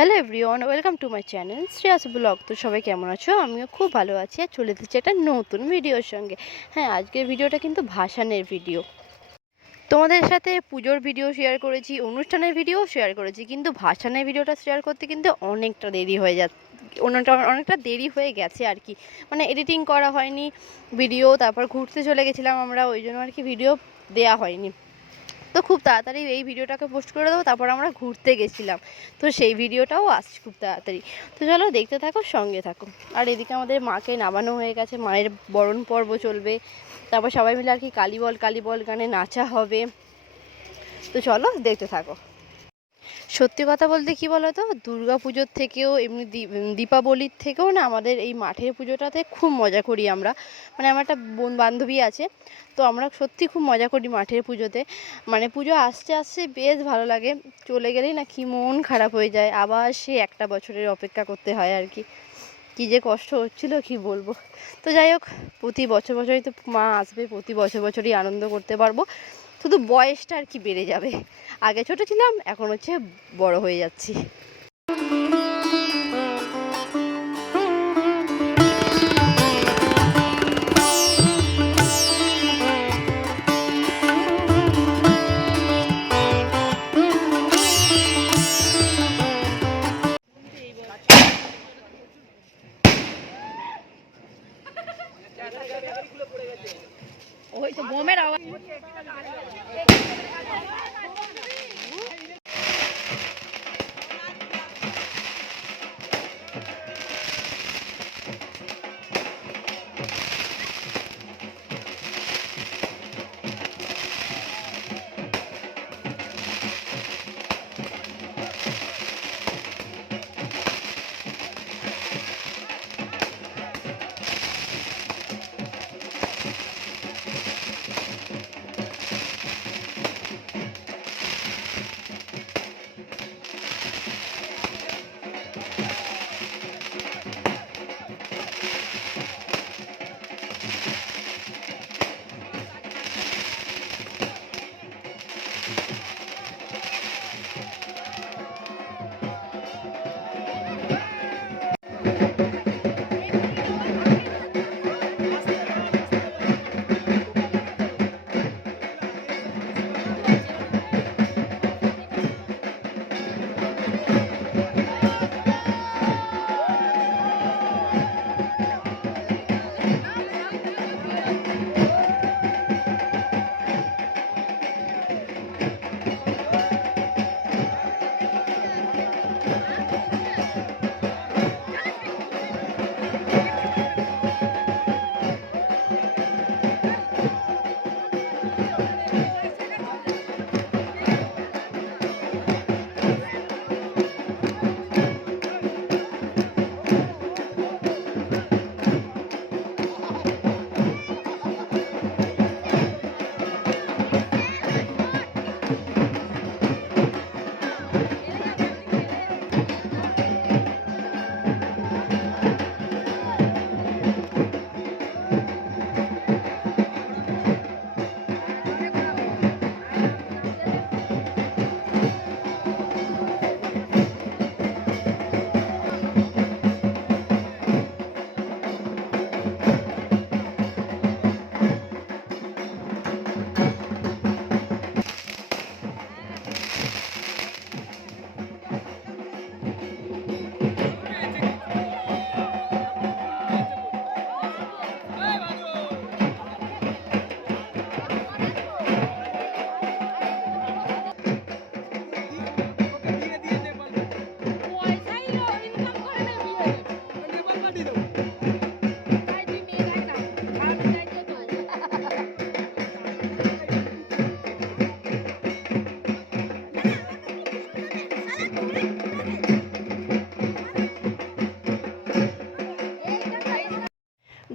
Hello everyone, welcome to my channel Shreyas blog. তো সবাই কেমন আছো? আমিও খুব ভালো আছি আর চলে এসেছি একটা নতুন ভিডিওর সঙ্গে। হ্যাঁ, আজকের ভিডিওটা কিন্তু ভাসানের ভিডিও। তোমাদের সাথে পুজোর ভিডিও শেয়ার করেছি, অনুষ্ঠানের ভিডিও শেয়ার করেছি, কিন্তু ভাসানের ভিডিওটা শেয়ার করতে কিন্তু অনেকটা দেরি হয়ে যাচ্ছে, অনেকটা দেরি হয়ে গেছে আর কি। মানে এডিটিং করা হয়নি ভিডিও, তারপর ঘুরতে চলে গেছিলাম আমরা, ওই জন্য আর কি ভিডিও দেওয়া হয়নি। তো খুব তাড়াতাড়ি এই ভিডিওটাকে পোস্ট করে দেবো। তারপর আমরা ঘুরতে গেছিলাম, তো সেই ভিডিওটাও আসছে খুব তাড়াতাড়ি। তো চলো দেখতে থাকো, সঙ্গে থাকো। আর এদিকে আমাদের মাকে নামানো হয়ে গেছে, মায়ের বরণ পর্ব চলবে, তারপর সবাই মিলে আর কি কালী বল গানে নাচা হবে। তো চলো দেখতে থাকো। সত্যি কথা বলতে কি বলো তো, দুর্গা পুজোর থেকেও এমনি দীপাবলির থেকেও না আমাদের এই মাঠের পুজোটাতে খুব মজা করি আমরা। মানে আমার একটা বান্ধবী আছে, তো আমরা সত্যি খুব মজা করি মাঠের পুজোতে। মানে পুজো আসতে আসতে বেশ ভালো লাগে, চলে গেলেই না কি মন খারাপ হয়ে যায়, আবার সে একটা বছরের অপেক্ষা করতে হয় আর কি। কী যে কষ্ট হচ্ছিল কি বলবো। তো যাই হোক, প্রতি বছরই তো মা আসবে, প্রতি বছরই আনন্দ করতে পারবো। শুধু বয়সটা আর কি বেড়ে যাবে, আগে ছোট ছিলাম, এখন হচ্ছে বড় হয়ে যাচ্ছি। ওই তো বোমের আওয়াজ।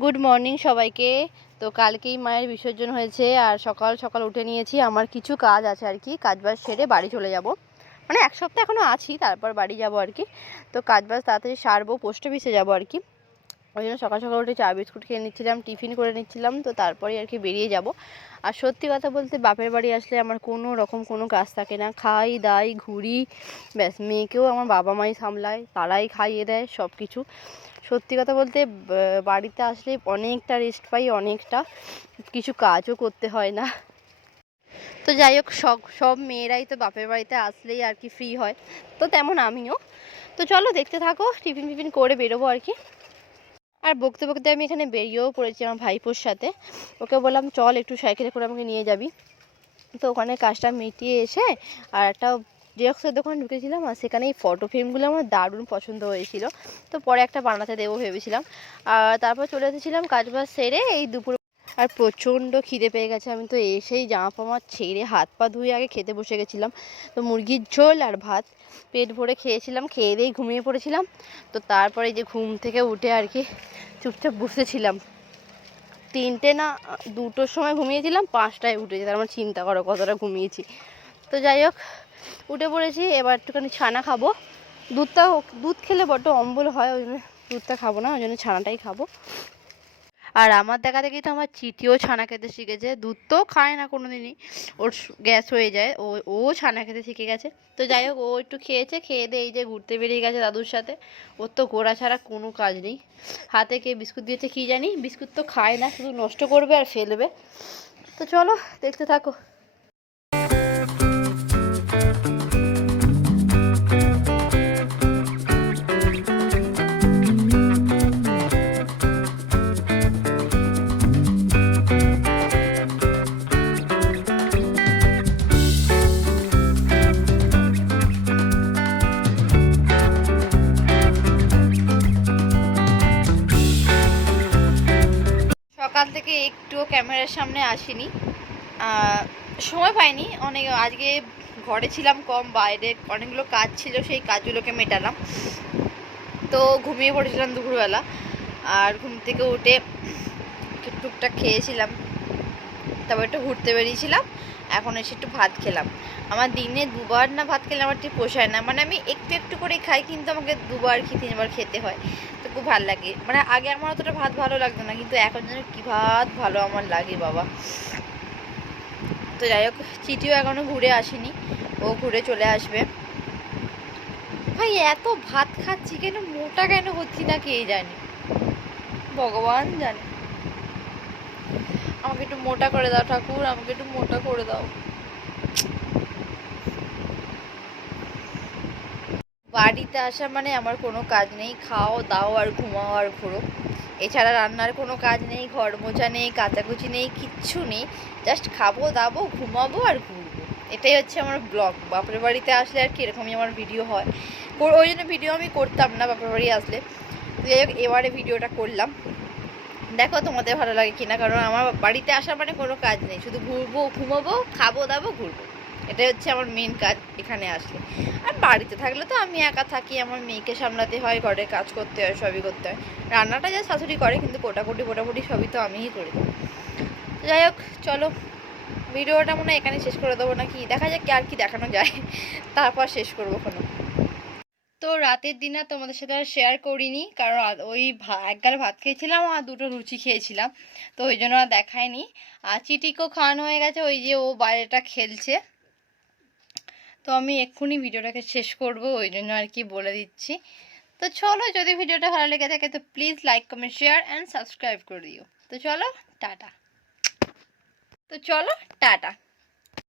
গুড মর্নিং সবাইকে। তো কালকেই মায়ের বিসর্জন হয়েছে, আর সকাল সকাল উঠে নিয়েছি, আমার কিছু কাজ আছে আর কি, কাজবাজ সেরে বাড়ি চলে যাব। মানে এক সপ্তাহ এখনও আছি, তারপর বাড়ি যাব আর কি। তো কাজবাজ তাড়াতাড়ি সারবো, পোস্ট অফিসে যাবো আর কি। ওই জন্য সকাল সকাল উঠে চা বিস্কুট খেয়ে নিচ্ছিলাম, টিফিন করে নিচ্ছিলাম। তো তারপরে আর কি বেরিয়ে যাব। আর সত্যি কথা বলতে বাপের বাড়ি আসলে আমার কোনো রকম কোনো কাজ থাকে না, খাই দাই ঘুরি ব্যাস। মেয়েকেও আমার বাবা মাই সামলায়, তারাই খাইয়ে দেয় সব কিছু। সত্যি কথা বলতে বাড়িতে আসলে অনেকটা রেস্ট পাই, অনেকটা কিছু কাজও করতে হয় না। তো যাই হোক, সব মেয়েরাই তো বাপের বাড়িতে আসলেই আর কি ফ্রি হয়, তো তেমন আমিও। তো চলো দেখতে থাকো, টিফিন ফিফিন করে বেরোবো আর কি। আর বকতে বকতে আমি এখানে বেরিয়েও পড়েছি আমার ভাইপোর সাথে। ওকে বললাম চল একটু সাইকেলে করে আমাকে নিয়ে যাবি। তো ওখানে কাজটা মিটিয়ে এসে আর একটা জেরক্সের দোকান ঢুকেছিলাম, আর সেখানে এই ফটো ফ্রেমগুলো আমার দারুণ পছন্দ হয়েছিল। তো পরে একটা বানাতে দেবো ভেবেছিলাম। আর তারপর চলে এসেছিলাম কাজ বাজ সেরে এই দুপুর। আর প্রচণ্ড খিদে পেয়ে গেছে, আমি তো এসেই জামা ফামা ছেড়ে হাত পা ধুয়ে আগে খেতে বসে গেছিলাম। তো মুরগির ঝোল আর ভাত পেট ভরে খেয়েছিলাম, খেয়ে দিয়েই ঘুমিয়ে পড়েছিলাম। তো তারপরে যে ঘুম থেকে উঠে আর কি চুপচাপ বসেছিলাম। 3টে না 2টোর সময় ঘুমিয়েছিলাম, 5টায় উঠেছি, তার মানে চিন্তা করো কতটা ঘুমিয়েছি। তো যাই হোক, উঠে পড়েছি, এবার একটুখানি ছানা খাবো। দুধ খেলে বড্ড অম্বল হয়, ওই জন্য দুধটা খাবো না, ওই জন্য ছানাটাই খাবো। আর আমার দেখা দেখি তো আমার চিটিও ছানা খেতে শিখেছে, দুধ তো খায় না কোনো দিনই, ওর গ্যাস হয়ে যায়, ও ছানা খেতে শিখে গেছে। তো যাই হোক, ও একটু খেয়েছে, খেয়ে দিয়ে এই যে ঘুরতে বেরিয়ে গেছে দাদুর সাথে। ওর তো ঘোরা ছাড়া কোনো কাজ নেই। হাতে কে বিস্কুট দিয়েছে কী জানি, বিস্কুট তো খায় না, শুধু নষ্ট করবে আর ফেলবে। তো চলো দেখতে থাকো। সকাল থেকে একটুও ক্যামেরার সামনে আসিনি, সময় পাইনি অনেক। আজকে ঘরে ছিলাম কম, বাইরে অনেকগুলো কাজ ছিল, সেই কাজগুলোকে মেটালাম। তো ঘুমিয়ে পড়েছিলাম দুপুরবেলা, আর ঘুম থেকে উঠে টুকটাক খেয়েছিলাম, তারপর একটু ঘুরতে বেরিয়েছিলাম। এখন এসে একটু ভাত খেলাম। আমার দিনে 2বার না ভাত খেলে আমার ঠিক পোষায় না, মানে আমি একটু একটু করে খাই, কিন্তু আমাকে 2বার কি 3বার খেতে হয়। তো খুব ভালো লাগে, মানে আগে আমার অতটা ভাত ভালো লাগতো না, কিন্তু এখন যেন কি ভাত ভালো আমার লাগে বাবা। তো যাই হোক, চিঠিও এখনো ঘুরে আসেনি, ও ঘুরে চলে আসবে। ভাই এত ভাত খাচ্ছি কেন, মোটা কেন হচ্ছি না কে জানে, ভগবান জানে। আমাকে একটু মোটা করে দাও ঠাকুর, আমাকে একটু মোটা করে দাও। বাড়িতে আসা মানে আমার কোনো কাজ নেই, খাও দাও আর ঘুমাও আর ঘোরো, এছাড়া রান্নার কোনো কাজ নেই, ঘর মোছা নেই, কাচাকুচি নেই, কিচ্ছু নেই। জাস্ট খাবো দাবো ঘুমাবো আর ঘুরবো, এটাই হচ্ছে আমার ব্লগ। বাপের বাড়িতে আসলে আর কি এরকমই আমার ভিডিও হয়, ওই জন্য ভিডিও আমি করতাম না বাপের বাড়ি আসলে। যাই হোক, এবারে ভিডিওটা করলাম, দেখো তোমাদের ভালো লাগে কিনা। কারণ আমার বাড়িতে আসা মানে কোনো কাজ নেই, শুধু ঘুরবো ঘুমাবো খাবো দাবো ঘুরবো, এটাই হচ্ছে আমার মেন কাজ এখানে আসলে। আর বাড়িতে থাকলে তো আমি একা থাকি, আমার মেয়েকে সামলাতে হয়, ঘরে কাজ করতে হয়, সবই করতে হয়। রান্নাটা যা শাশুড়ি করে, কিন্তু কোটাকুটি সবই তো আমিই করি। যাই হোক চলো, ভিডিওটা মনে হয় এখানে শেষ করে দেবো নাকি, দেখা যাক আর কি দেখানো যায়, তারপর শেষ করবো কোনো। তো রাতের ডিনার তোমাদের সাথে আর শেয়ার করিনি, কারণ ওই এক গাল ভাত খেয়েছিলাম আর 2টো লুচি খেয়েছিলাম, তো ওই জন্য আর দেখায়নি। আর চিটিকেও খাওয়ানো হয়ে গেছে, ওই যে ও বাইরেটা খেলছে। তো আমি এক্ষুনি ভিডিওটাকে শেষ করব, ওই জন্য আর কি বলে দিচ্ছি। তো চলো, যদি ভিডিওটা ভালো লেগে থাকে তো please like comment share and subscribe করে দিও। তো চলো টাটা।